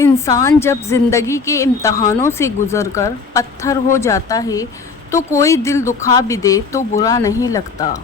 انسان جب زندگی کے امتحانوں سے گزر کر پتھر ہو جاتا ہے تو کوئی دل دکھا بھی دے تو برا نہیں لگتا۔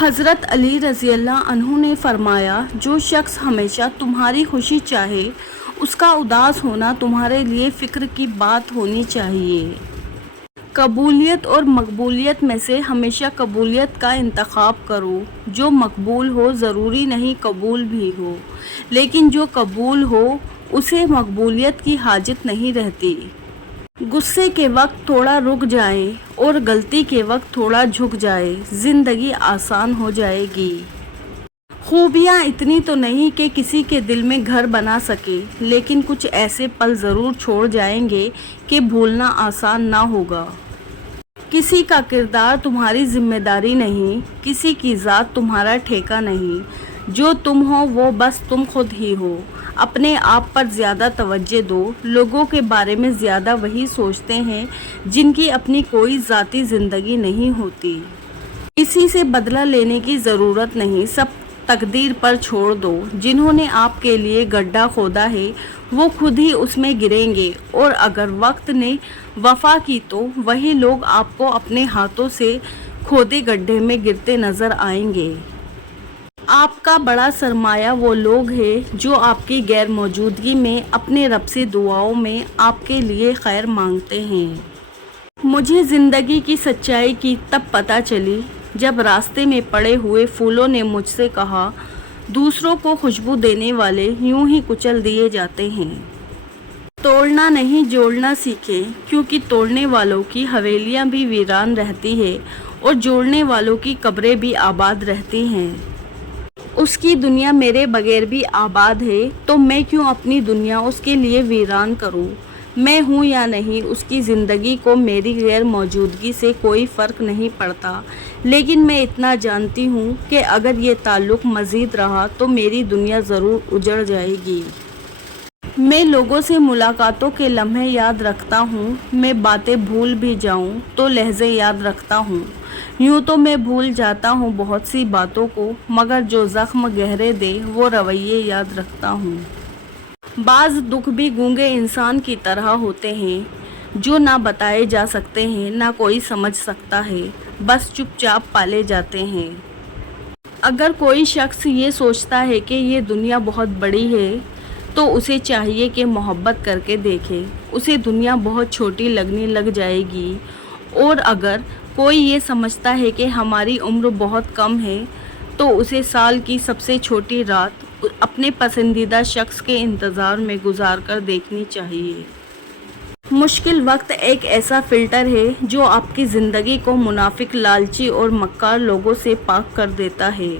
حضرت علی رضی اللہ عنہ نے فرمایا، جو شخص ہمیشہ تمہاری خوشی چاہے اس کا اداس ہونا تمہارے لیے فکر کی بات ہونی چاہیے۔ قبولیت اور مقبولیت میں سے ہمیشہ قبولیت کا انتخاب کرو۔ جو مقبول ہو ضروری نہیں قبول بھی ہو، لیکن جو قبول ہو اسے مقبولیت کی حاجت نہیں رہتی۔ غصے کے وقت تھوڑا رک جائے اور غلطی کے وقت تھوڑا جھک جائے، زندگی آسان ہو جائے گی۔ خوبیاں اتنی تو نہیں کہ کسی کے دل میں گھر بنا سکے، لیکن کچھ ایسے پل ضرور چھوڑ جائیں گے کہ بھولنا آسان نہ ہوگا۔ کسی کا کردار تمہاری ذمہ داری نہیں، کسی کی ذات تمہارا ٹھیکہ نہیں۔ جو تم ہو وہ بس تم خود ہی ہو۔ اپنے آپ پر زیادہ توجہ دو۔ لوگوں کے بارے میں زیادہ وہی سوچتے ہیں جن کی اپنی کوئی ذاتی زندگی نہیں ہوتی۔ کسی سے بدلہ لینے کی ضرورت نہیں، سب تقدیر پر چھوڑ دو۔ جنہوں نے آپ کے لیے گڈھا کھودا ہے وہ خود ہی اس میں گریں گے، اور اگر وقت نے وفا کی تو وہی لوگ آپ کو اپنے ہاتھوں سے کھودے گڈھے میں گرتے نظر آئیں گے۔ آپ کا بڑا سرمایہ وہ لوگ ہیں جو آپ کی غیر موجودگی میں اپنے رب سے دعاؤں میں آپ کے لیے خیر مانگتے ہیں۔ مجھے زندگی کی سچائی کی تب پتہ چلی جب راستے میں پڑے ہوئے پھولوں نے مجھ سے کہا، دوسروں کو خوشبو دینے والے یوں ہی کچل دیے جاتے ہیں۔ توڑنا نہیں جوڑنا سیکھیں، کیونکہ توڑنے والوں کی حویلیاں بھی ویران رہتی ہیں اور جوڑنے والوں کی قبریں بھی آباد رہتی ہیں۔ اس کی دنیا میرے بغیر بھی آباد ہے تو میں کیوں اپنی دنیا اس کے لیے ویران کروں؟ میں ہوں یا نہیں اس کی زندگی کو میری غیر موجودگی سے کوئی فرق نہیں پڑتا، لیکن میں اتنا جانتی ہوں کہ اگر یہ تعلق مزید رہا تو میری دنیا ضرور اجڑ جائے گی۔ میں لوگوں سے ملاقاتوں کے لمحے یاد رکھتا ہوں، میں باتیں بھول بھی جاؤں تو لہجے یاد رکھتا ہوں۔ یوں تو میں بھول جاتا ہوں بہت سی باتوں کو، مگر جو زخم گہرے دے وہ رویے یاد رکھتا ہوں۔ بعض دکھ بھی گونگے انسان کی طرح ہوتے ہیں، جو نہ بتائے جا سکتے ہیں، نہ کوئی سمجھ سکتا ہے، بس چپ چاپ پالے جاتے ہیں۔ اگر کوئی شخص یہ سوچتا ہے کہ یہ دنیا بہت بڑی ہے تو اسے چاہیے کہ محبت کر کے دیکھے، اسے دنیا بہت چھوٹی لگنے لگ جائے گی۔ اور اگر کوئی یہ سمجھتا ہے کہ ہماری عمر بہت کم ہے تو اسے سال کی سب سے چھوٹی رات اپنے پسندیدہ شخص کے انتظار میں گزار کر دیکھنی چاہیے۔ مشکل وقت ایک ایسا فلٹر ہے جو آپ کی زندگی کو منافق، لالچی اور مکار لوگوں سے پاک کر دیتا ہے۔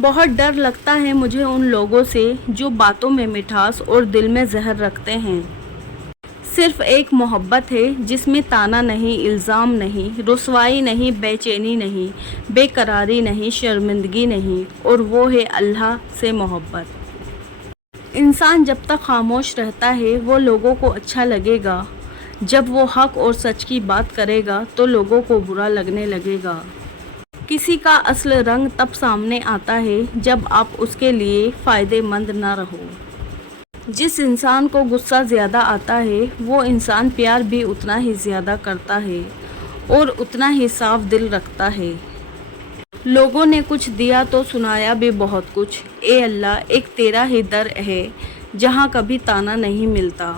بہت ڈر لگتا ہے مجھے ان لوگوں سے جو باتوں میں مٹھاس اور دل میں زہر رکھتے ہیں۔ صرف ایک محبت ہے جس میں طعنہ نہیں، الزام نہیں، رسوائی نہیں، بے چینی نہیں، بے قراری نہیں، شرمندگی نہیں، اور وہ ہے اللہ سے محبت۔ انسان جب تک خاموش رہتا ہے وہ لوگوں کو اچھا لگے گا، جب وہ حق اور سچ کی بات کرے گا تو لوگوں کو برا لگنے لگے گا۔ کسی کا اصل رنگ تب سامنے آتا ہے جب آپ اس کے لیے فائدہ مند نہ رہو۔ جس انسان کو غصہ زیادہ آتا ہے وہ انسان پیار بھی اتنا ہی زیادہ کرتا ہے اور اتنا ہی صاف دل رکھتا ہے۔ لوگوں نے کچھ دیا تو سنایا بھی بہت کچھ۔ اے اللہ، ایک تیرا ہی در ہے جہاں کبھی طعنہ نہیں ملتا۔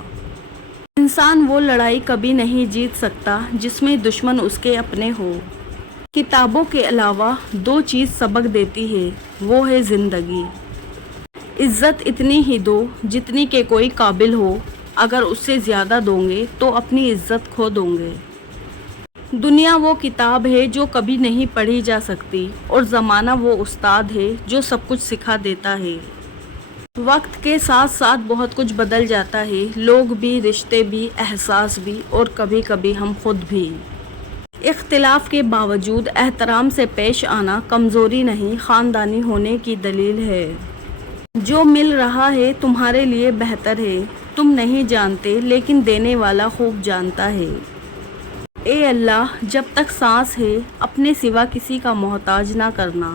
انسان وہ لڑائی کبھی نہیں جیت سکتا جس میں دشمن اس کے اپنے ہو۔ کتابوں کے علاوہ دو چیز سبق دیتی ہے، وہ ہے زندگی۔ عزت اتنی ہی دو جتنی کہ کوئی قابل ہو، اگر اس سے زیادہ دو گے تو اپنی عزت کھو دو گے۔ دنیا وہ کتاب ہے جو کبھی نہیں پڑھی جا سکتی، اور زمانہ وہ استاد ہے جو سب کچھ سکھا دیتا ہے۔ وقت کے ساتھ ساتھ بہت کچھ بدل جاتا ہے، لوگ بھی، رشتے بھی، احساس بھی، اور کبھی کبھی ہم خود بھی۔ اختلاف کے باوجود احترام سے پیش آنا کمزوری نہیں، خاندانی ہونے کی دلیل ہے۔ جو مل رہا ہے تمہارے لیے بہتر ہے، تم نہیں جانتے لیکن دینے والا خوب جانتا ہے۔ اے اللہ، جب تک سانس ہے اپنے سوا کسی کا محتاج نہ کرنا۔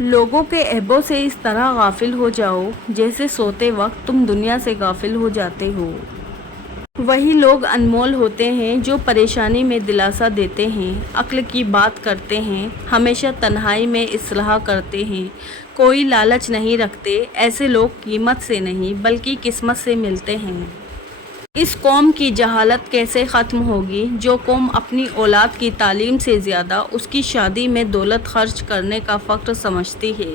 لوگوں کے عیبوں سے اس طرح غافل ہو جاؤ جیسے سوتے وقت تم دنیا سے غافل ہو جاتے ہو۔ وہی لوگ انمول ہوتے ہیں جو پریشانی میں دلاسا دیتے ہیں، عقل کی بات کرتے ہیں، ہمیشہ تنہائی میں اصلاح کرتے ہیں، کوئی لالچ نہیں رکھتے۔ ایسے لوگ قیمت سے نہیں بلکہ قسمت سے ملتے ہیں۔ اس قوم کی جہالت کیسے ختم ہوگی جو قوم اپنی اولاد کی تعلیم سے زیادہ اس کی شادی میں دولت خرچ کرنے کا فخر سمجھتی ہے؟